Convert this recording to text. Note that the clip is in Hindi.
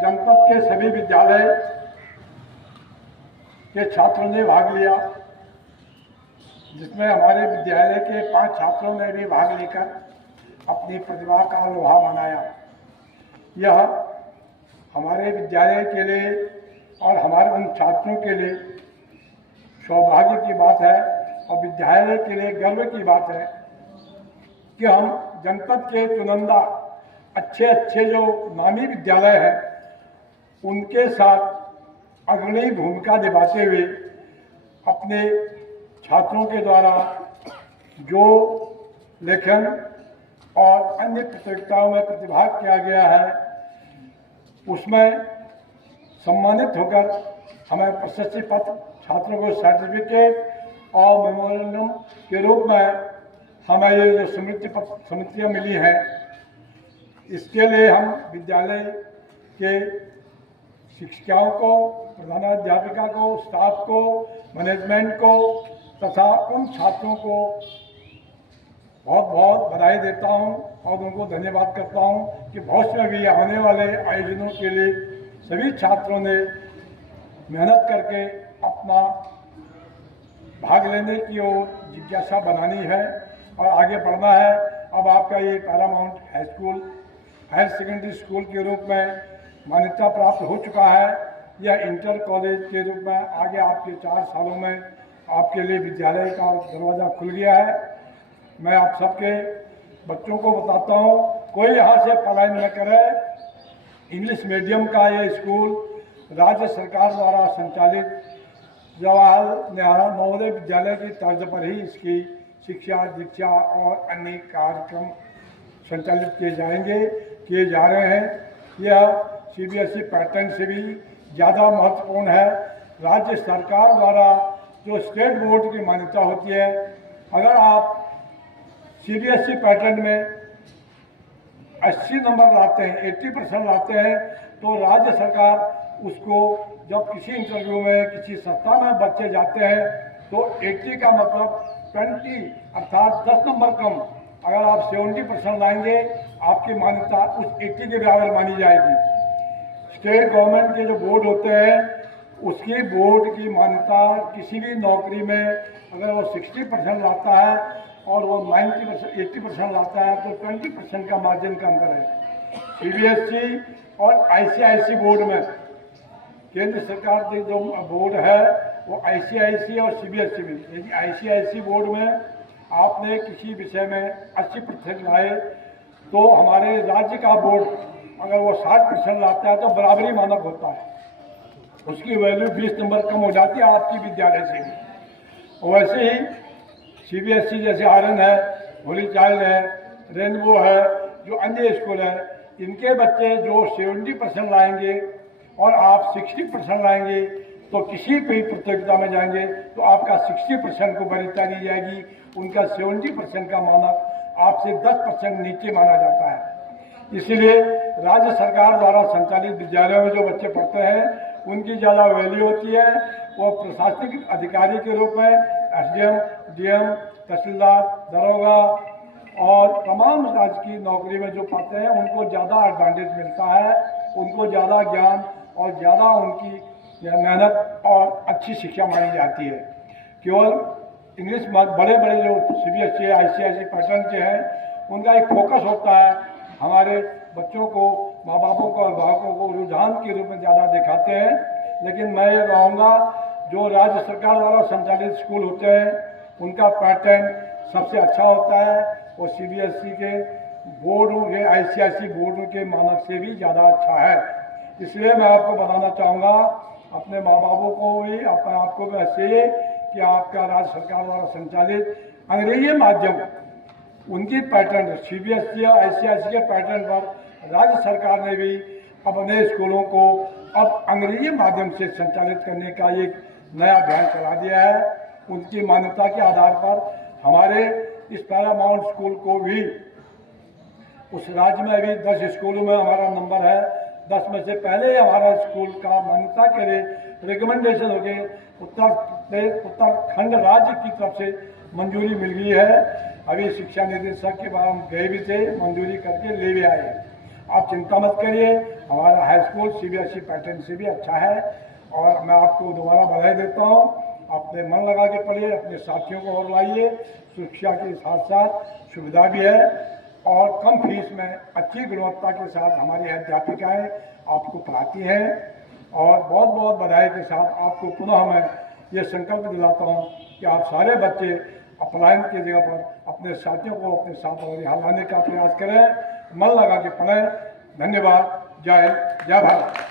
जनपद के सभी विद्यालय के छात्रों ने भाग लिया, जिसमें हमारे विद्यालय के 5 छात्रों ने भी भाग लेकर अपनी प्रतिभा का लोहा मनाया। यह हमारे विद्यालय के लिए और हमारे उन छात्रों के लिए सौभाग्य की बात है और विद्यालय के लिए गर्व की बात है कि हम जनपद के चुनिंदा अच्छे जो नामी विद्यालय हैं उनके साथ अग्रणी भूमिका निभाते हुए अपने छात्रों के द्वारा जो लेखन और अन्य प्रतियोगिताओं में प्रतिभाग किया गया है उसमें सम्मानित होकर हमें प्रशस्ति पत्र, छात्रों को सर्टिफिकेट और मेमोरेंडम के रूप में हमें ये जो स्मृतियाँ मिली हैं, इसके लिए हम विद्यालय के शिक्षिकाओं को, प्रधानाध्यापिका को, स्टाफ को, मैनेजमेंट को तथा उन छात्रों को बहुत बहुत बधाई देता हूं और उनको धन्यवाद करता हूं कि भविष्य में भी आने वाले आयोजनों के लिए सभी छात्रों ने मेहनत करके अपना भाग लेने की ओर जिज्ञासा बनानी है और आगे बढ़ना है। अब आपका ये paramount high school higher secondary school के रूप में मान्यता प्राप्त हो चुका है। यह इंटर कॉलेज के रूप में आगे आपके 4 सालों में आपके लिए विद्यालय का दरवाज़ा खुल गया है। मैं आप सबके बच्चों को बताता हूँ, कोई यहाँ से पलायन न करे। इंग्लिश मीडियम का ये स्कूल राज्य सरकार द्वारा संचालित जवाहरलाल नेहरू नवोदय विद्यालय की तर्ज पर ही इसकी शिक्षा, दीक्षा और अन्य कार्यक्रम संचालित किए जा रहे हैं। यह CBSE पैटर्न से भी ज़्यादा महत्वपूर्ण है। राज्य सरकार द्वारा जो स्टेट बोर्ड की मान्यता होती है, अगर आप CBSE पैटर्न में 80 नंबर लाते हैं, 80% लाते हैं, तो राज्य सरकार उसको जब किसी इंटरव्यू में किसी संस्था में बच्चे जाते हैं तो 80 का मतलब 20 अर्थात 10 नंबर कम। अगर आप 70% लाएंगे आपकी मान्यता उस 80 के बराबर मानी जाएगी। स्टेट गवर्नमेंट के जो बोर्ड होते हैं उसकी बोर्ड की मान्यता किसी भी नौकरी में अगर वो 60% लाता है और वो 80% लाता है तो 20% का मार्जिन का अंतर है। CBSE और ICIC बोर्ड में केंद्र सरकार के जो बोर्ड है वो ICIC और CBSE में, यदि ICIC बोर्ड में आपने किसी विषय में 80% लाए तो हमारे राज्य का बोर्ड अगर वो 60% लाता है तो बराबरी मानक होता है, उसकी वैल्यू 20 नंबर कम हो जाती है आपकी विद्यालय से भी। वैसे ही CBSE जैसे आर्यन है, होली चाइल्ड है, रेनबो है, जो अन्य स्कूल है, इनके बच्चे जो 70% लाएंगे और आप 60% लाएंगे तो किसी भी प्रतियोगिता में जाएंगे तो आपका 60% को वरीयता दी जाएगी। उनका 70% का मानक आपसे 10% नीचे माना जाता है। इसलिए राज्य सरकार द्वारा संचालित विद्यालयों में जो बच्चे पढ़ते हैं उनकी ज़्यादा वैल्यू होती है। वो प्रशासनिक अधिकारी के रूप में SDM, DM, तहसीलदार, दरोगा और तमाम राज्य की नौकरी में जो पढ़ते हैं उनको ज़्यादा एडवांटेज मिलता है, उनको ज़्यादा ज्ञान और ज़्यादा उनकी मेहनत और अच्छी शिक्षा मानी जाती है। केवल इंग्लिश बड़े जो CBSE ICIC पैटर्न के हैं उनका एक फोकस होता है, हमारे बच्चों को, माँ बापों को, अभिभावकों को रुझान के रूप में ज़्यादा दिखाते हैं। लेकिन मैं ये कहूँगा जो राज्य सरकार द्वारा संचालित स्कूल होते हैं उनका पैटर्न सबसे अच्छा होता है और CBSE के बोर्डों के, ICIC बोर्डों के मानक से भी ज़्यादा अच्छा है। इसलिए मैं आपको बताना चाहूँगा, अपने माँ बापों को भी, अपने आपको भी ऐसे कि आपका राज्य सरकार द्वारा संचालित अंग्रेजी माध्यम उनकी पैटर्न CBSE और ICIC के पैटर्न पर राज्य सरकार ने भी अपने स्कूलों को अब अंग्रेजी माध्यम से संचालित करने का एक नया अभियान चला दिया है। उनकी मान्यता के आधार पर हमारे इस पैरामाउंट स्कूल को भी उस राज्य में अभी 10 स्कूलों में हमारा नंबर है। 10 में से पहले हमारा स्कूल का मान्यता के लिए रिकमेंडेशन हो गए उत्तराखंड राज्य की तरफ से मंजूरी मिल गई है। अभी शिक्षा निदेशक के बाद हम गए भी थे, मंजूरी करके ले भी आए हैं। आप चिंता मत करिए, हमारा हाई स्कूल CBSE पैटर्न से भी अच्छा है। और मैं आपको दोबारा बधाई देता हूँ। अपने मन लगा के पढ़िए, अपने साथियों को और लाइए। शिक्षा के साथ साथ सुविधा भी है और कम फीस में अच्छी गुणवत्ता के साथ हमारी अध्यापिकाएँ आपको पढ़ाती हैं। और बहुत बहुत बधाई के साथ आपको पुनः मैं ये संकल्प दिलाता हूँ कि आप सारे बच्चे अपलायन की जगह पर अपने साथियों को अपने साथ और यहाँ लाने का प्रयास करें, मन लगा के पढ़ें। धन्यवाद। जय हिंद, जय भारत।